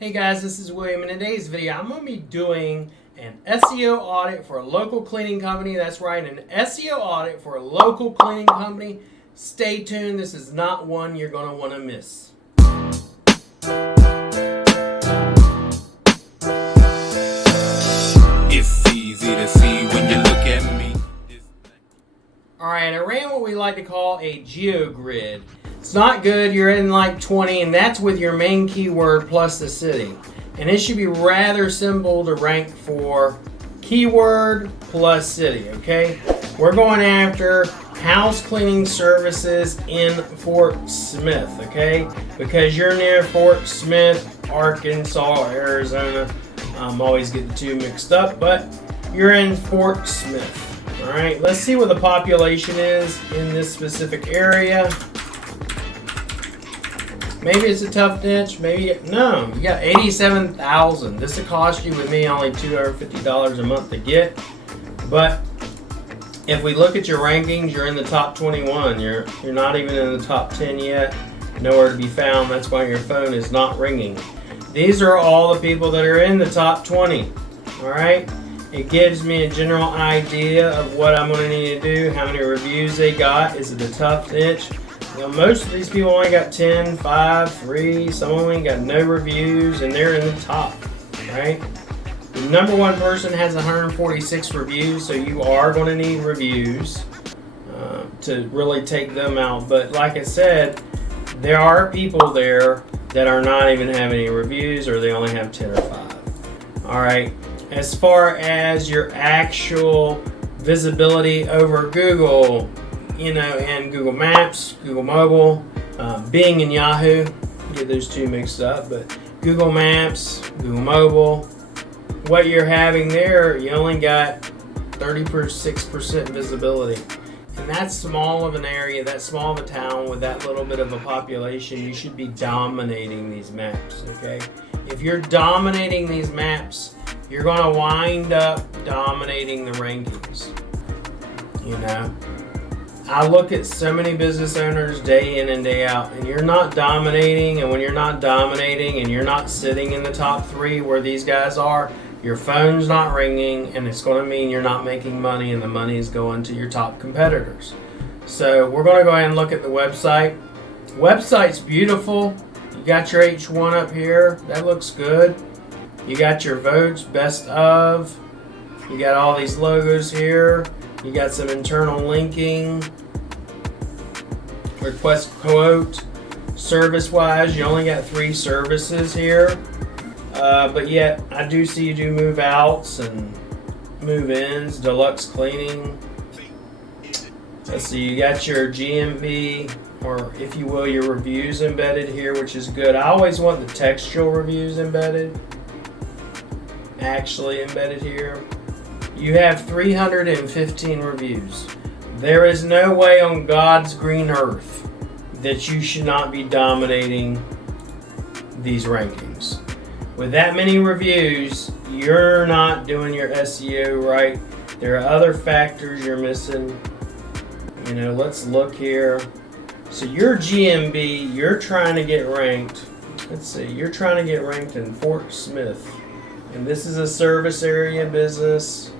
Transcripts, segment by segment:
Hey guys, this is William. In today's video, I'm going to be doing an SEO audit for a local cleaning company. That's right, an SEO audit for a local cleaning company. Stay tuned. This is not one you're going to want to miss. It's easy to see when you look at me. Alright, I ran what we like to call a Geogrid. It's not good, you're in like 20, and that's with your main keyword plus the city. And it should be rather simple to rank for keyword plus city, okay? We're going after house cleaning services in Fort Smith, okay? Because you're near Fort Smith, Arkansas, or Arizona. I always get the two mixed up, but you're in Fort Smith. All right, let's see what the population is in this specific area. Maybe it's a tough niche. Maybe no. You got 87,000. This will cost you with me only $250 a month to get. But if we look at your rankings, you're in the top 21. You're not even in the top 10 yet. Nowhere to be found. That's why your phone is not ringing. These are all the people that are in the top 20. All right. It gives me a general idea of what I'm going to need to do, how many reviews they got. Is it a tough niche? You know, most of these people only got 10, 5, 3. Some only got no reviews, and they're in the top, right? The number one person has 146 reviews, so you are going to need reviews to really take them out. But like I said, there are people there that are not even having any reviews, or they only have 10 or 5. All right. As far as your actual visibility over Google, you know, and Google Maps, Google Mobile, Bing and Yahoo, get those two mixed up, but Google Maps, Google Mobile, what you're having there, you only got 36% visibility. And that's small of an area, that small of a town with that little bit of a population. You should be dominating these maps, okay? If you're dominating these maps, you're going to wind up dominating the rankings. You know, I look at so many business owners day in and day out, and you're not dominating. And when you're not dominating and you're not sitting in the top 3 where these guys are, your phone's not ringing, and it's going to mean you're not making money, and the money is going to your top competitors. So we're going to go ahead and look at the website. Website's beautiful. You got your H1 up here. That looks good. You got your votes, best of. You got all these logos here. You got some internal linking. Request quote. Service-wise, you only got 3 services here. But yet, I do see you do move-outs and move-ins, deluxe cleaning. Let's see, you got your GMB, or if you will, your reviews embedded here, which is good. I always want the textual reviews embedded. Actually embedded here. You have 315 reviews. There is no way on God's green earth that you should not be dominating these rankings. With that many reviews, you're not doing your SEO right. There are other factors you're missing. You know, let's look here. So your GMB, you're trying to get ranked. Let's see, you're trying to get ranked in Fort Smith. And this is a service area business.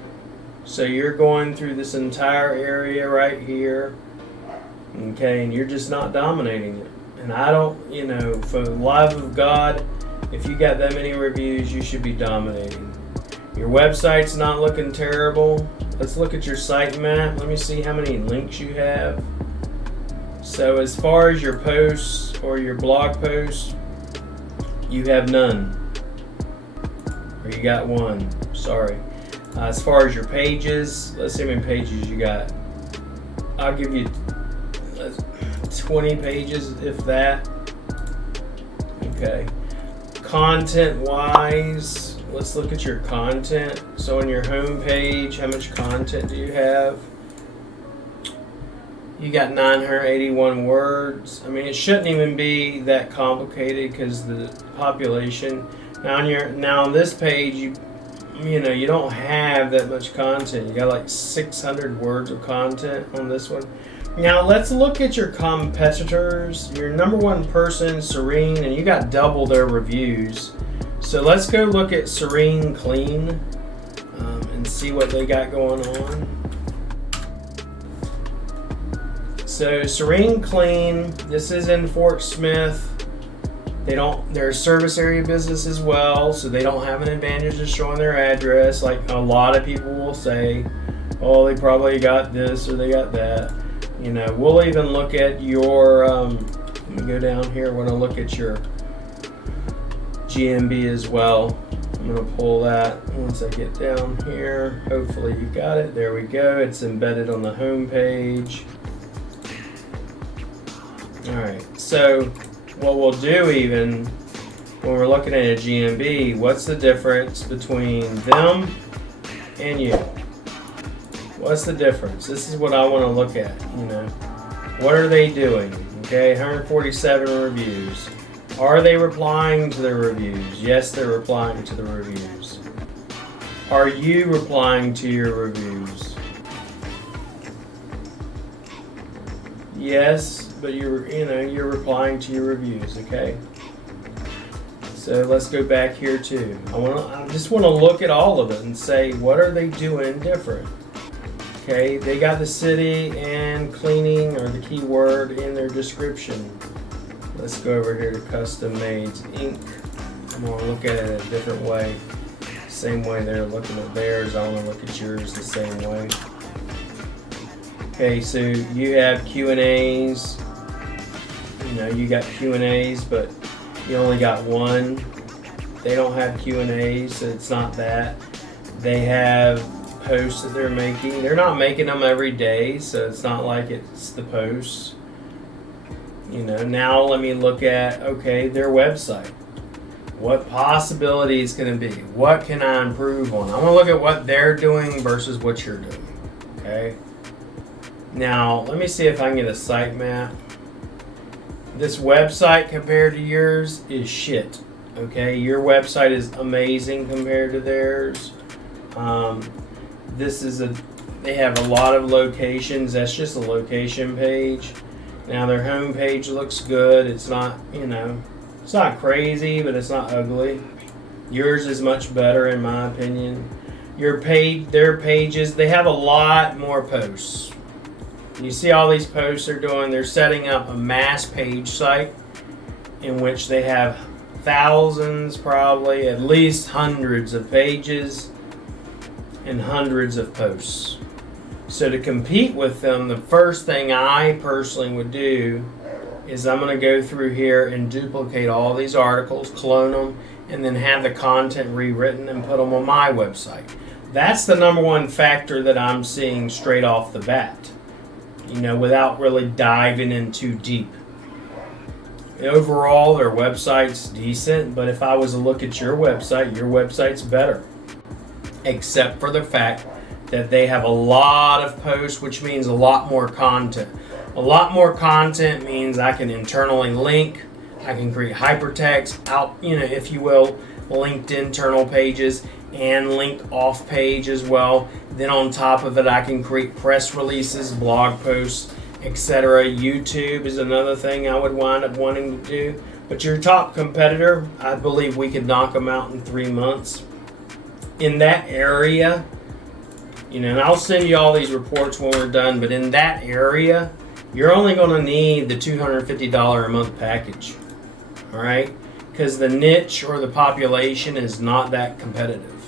So you're going through this entire area right here. Okay, and you're just not dominating it. And I don't, you know, for the love of God, if you got that many reviews, you should be dominating. Your website's not looking terrible. Let's look at your site map. Let me see how many links you have. So as far as your posts or your blog posts, you have none. Or you got 1, sorry. As far as your pages, let's see how many pages you got. I'll give you 20 pages, if that. Okay. Content wise, let's look at your content. So on your home page, how much content do you have? You got 981 words. I mean, it shouldn't even be that complicated because the population. Now on this page, you know, you don't have that much content. You got like 600 words of content on this one. Now let's look at your competitors. Your number one person, Serene, and you got double their reviews. So let's go look at Serene Clean and see what they got going on. So Serene Clean, this is in Fort Smith. They're a service area business as well, so they don't have an advantage of showing their address like a lot of people will say. Oh, they probably got this or they got that. You know, we'll even look at your, let me go down here, we're gonna look at your GMB as well. I'm gonna pull that once I get down here. Hopefully you got it, there we go. It's embedded on the home page. All right, so what we'll do even when we're looking at a GMB, what's the difference between them and you? What's the difference? This is what I want to look at, you know. What are they doing? Okay, 147 reviews. Are they replying to the reviews? Yes, they're replying to the reviews. Are you replying to your reviews? Yes, but you're replying to your reviews, okay? So let's go back here too. I just want to look at all of it and say, what are they doing different? Okay, they got the city and cleaning or the keyword in their description. Let's go over here to Custom Mades Inc. I'm going to look at it a different way. Same way they're looking at theirs, I want to look at yours the same way. Okay, so you have Q&As. You know, you got Q&As, but you only got one. They don't have Q&As, so it's not that. They have posts that they're making. They're not making them every day, so it's not like it's the posts. You know, now let me look at, okay, their website. What possibilities can it be? What can I improve on? I want to look at what they're doing versus what you're doing. Okay. Now, let me see if I can get a site map. This website compared to yours is shit. Okay, your website is amazing compared to theirs. They have a lot of locations. That's just a location page. Now their home page looks good. It's not, you know, it's not crazy, but it's not ugly. Yours is much better in my opinion. Their pages, they have a lot more posts. You see all these posts they're doing. They're setting up a mass page site in which they have thousands, probably at least hundreds of pages and hundreds of posts. So to compete with them, the first thing I personally would do is I'm going to go through here and duplicate all these articles, clone them, and then have the content rewritten and put them on my website. That's the number one factor that I'm seeing straight off the bat, you know, without really diving in too deep. Overall, their website's decent, but if I was to look at your website's better. Except for the fact that they have a lot of posts, which means a lot more content. A lot more content means I can internally link, I can create hypertext out, you know, if you will, linked internal pages and link off page as well. Then on top of it, I can create press releases, blog posts, etc. YouTube is another thing I would wind up wanting to do. But your top competitor, I believe we could knock them out in 3 months. In that area, you know, and I'll send you all these reports when we're done, but in that area, you're only going to need the $250 a month package. All right? Because the niche or the population is not that competitive.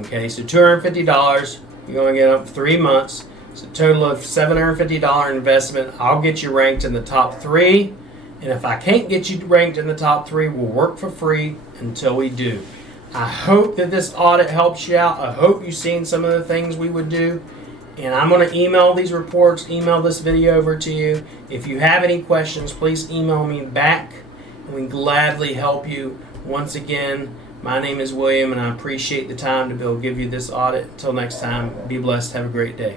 Okay, so $250, you're going to get up 3 months. It's a total of $750 investment. I'll get you ranked in the top 3. And if I can't get you ranked in the top 3, we'll work for free until we do. I hope that this audit helps you out. I hope you've seen some of the things we would do. And I'm going to email these reports, email this video over to you. If you have any questions, please email me back, and we gladly help you. Once again, my name is William, and I appreciate the time to be able to give you this audit. Until next time, be blessed. Have a great day.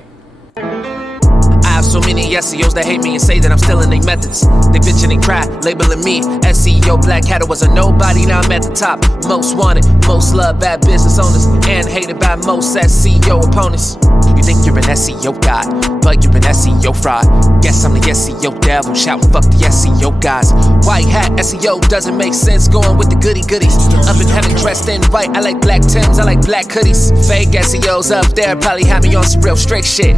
I've so many SEOs that hate me and say that I'm stealing their methods. They bitchin' and cry, labeling me SEO black hat. Was a nobody, now I'm at the top. Most wanted, most loved, bad business owners, and hated by most SEO opponents. You think you're an SEO god, but you're an SEO fraud. Guess I'm the SEO devil, shouting fuck the SEO guys. White hat SEO doesn't make sense, going with the goody goodies. Up in heaven dressed in white, I like black Tims, I like black hoodies. Fake SEOs up there probably had me on some real strict shit.